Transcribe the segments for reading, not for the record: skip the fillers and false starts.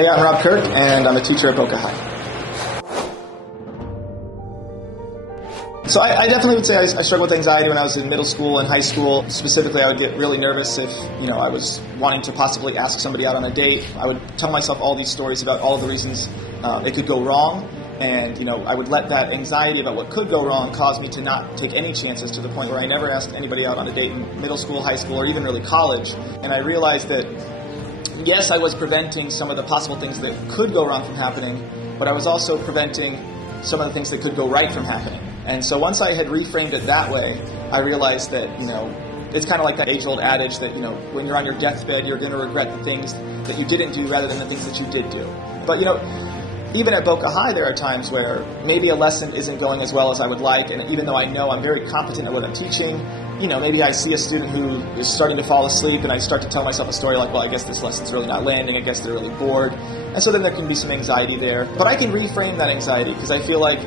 Hey, I'm Rob Kirk, and I'm a teacher at Boca High. So I definitely would say I struggled with anxiety when I was in middle school and high school. Specifically, I would get really nervous if, I was wanting to possibly ask somebody out on a date. I would tell myself all these stories about all of the reasons it could go wrong. And, I would let that anxiety about what could go wrong cause me to not take any chances, to the point where I never asked anybody out on a date in middle school, high school, or even really college. And I realized that, yes, I was preventing some of the possible things that could go wrong from happening, but I was also preventing some of the things that could go right from happening. And so once I had reframed it that way, I realized that, it's kind of like that age-old adage that, when you're on your deathbed, you're going to regret the things that you didn't do rather than the things that you did do. But, even at Boca High, there are times where maybe a lesson isn't going as well as I would like, and even though I know I'm very competent at what I'm teaching, maybe I see a student who is starting to fall asleep, and I start to tell myself a story like, well, I guess this lesson's really not landing, I guess they're really bored, and so then there can be some anxiety there. But I can reframe that anxiety, because I feel like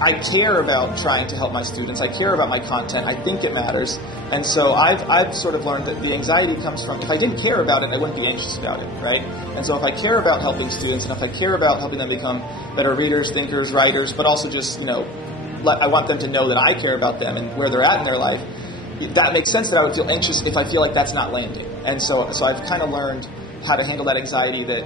I care about trying to help my students. I care about my content. I think it matters. And so I've sort of learned that the anxiety comes from, if I didn't care about it, I wouldn't be anxious about it, right? And so if I care about helping students, and if I care about helping them become better readers, thinkers, writers, but also just, I want them to know that I care about them and where they're at in their life, that makes sense that I would feel anxious if I feel like that's not landing. And so I've kind of learned how to handle that anxiety, that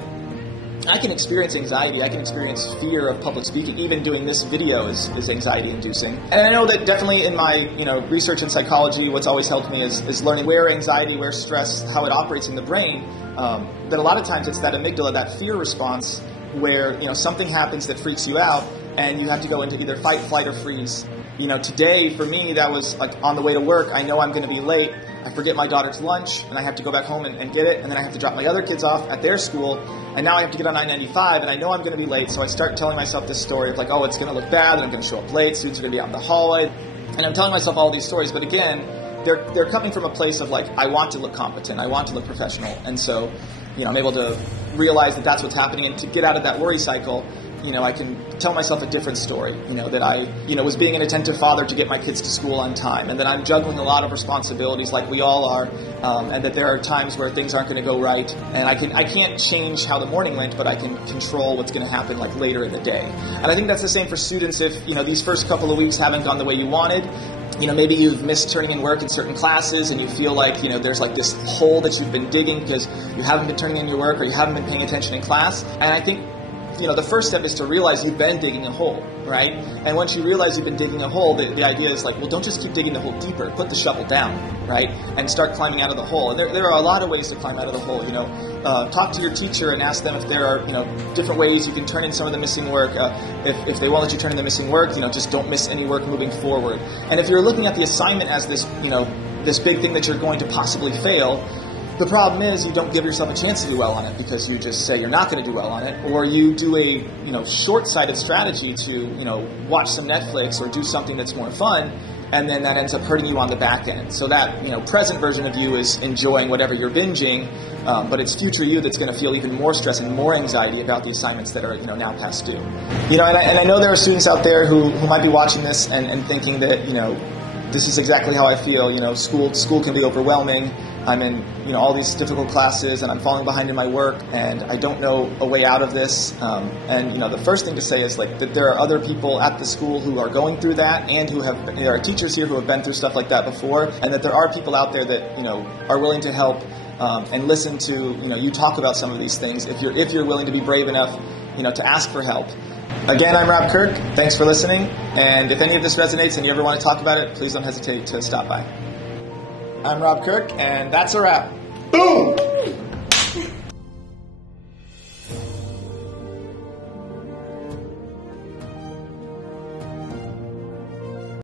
I can experience anxiety, I can experience fear of public speaking. Even doing this video is anxiety-inducing. And I know that definitely in my research in psychology, what's always helped me is learning where anxiety, where stress, how it operates in the brain. That a lot of times it's that amygdala, that fear response, where something happens that freaks you out, and you have to go into either fight, flight, or freeze. Today for me, that was like on the way to work. I know I'm going to be late. I forget my daughter's lunch, and I have to go back home and get it, and then I have to drop my other kids off at their school, and now I have to get on I-95, and I know I'm going to be late, so I start telling myself this story of like, oh, it's going to look bad, and I'm going to show up late, students are going to be out in the hallway, and I'm telling myself all these stories, but again, they're coming from a place of like, I want to look competent, I want to look professional, and so, I'm able to realize that that's what's happening, and to get out of that worry cycle, I can tell myself a different story, that I, was being an attentive father to get my kids to school on time, and that I'm juggling a lot of responsibilities like we all are, and that there are times where things aren't going to go right, and I can't change how the morning went, but I can control what's going to happen like later in the day. And I think that's the same for students. If, these first couple of weeks haven't gone the way you wanted, maybe you've missed turning in work in certain classes, and you feel like, there's like this hole that you've been digging because you haven't been turning in your work or you haven't been paying attention in class. And I think the first step is to realize you've been digging a hole, right? And once you realize you've been digging a hole, the idea is like, well, don't just keep digging the hole deeper. Put the shovel down, right? And start climbing out of the hole. And there are a lot of ways to climb out of the hole, Talk to your teacher and ask them if there are, different ways you can turn in some of the missing work. If they won't let you turn in the missing work, just don't miss any work moving forward. And if you're looking at the assignment as this, this big thing that you're going to possibly fail, the problem is you don't give yourself a chance to do well on it because you just say you're not going to do well on it, or you do a short-sighted strategy to watch some Netflix or do something that's more fun, and then that ends up hurting you on the back end. So that present version of you is enjoying whatever you're binging, but it's future you that's going to feel even more stress and more anxiety about the assignments that are now past due. And I know there are students out there who might be watching this and thinking that this is exactly how I feel. School can be overwhelming. I'm in, all these difficult classes, and I'm falling behind in my work, and I don't know a way out of this. And the first thing to say is like that there are other people at the school who are going through that, and there are teachers here who have been through stuff like that before, and that there are people out there that are willing to help and listen to you talk about some of these things if you're willing to be brave enough to ask for help. Again, I'm Rob Kirk. Thanks for listening. And if any of this resonates and you ever want to talk about it, please don't hesitate to stop by. I'm Rob Kirk, and that's a wrap. Boom!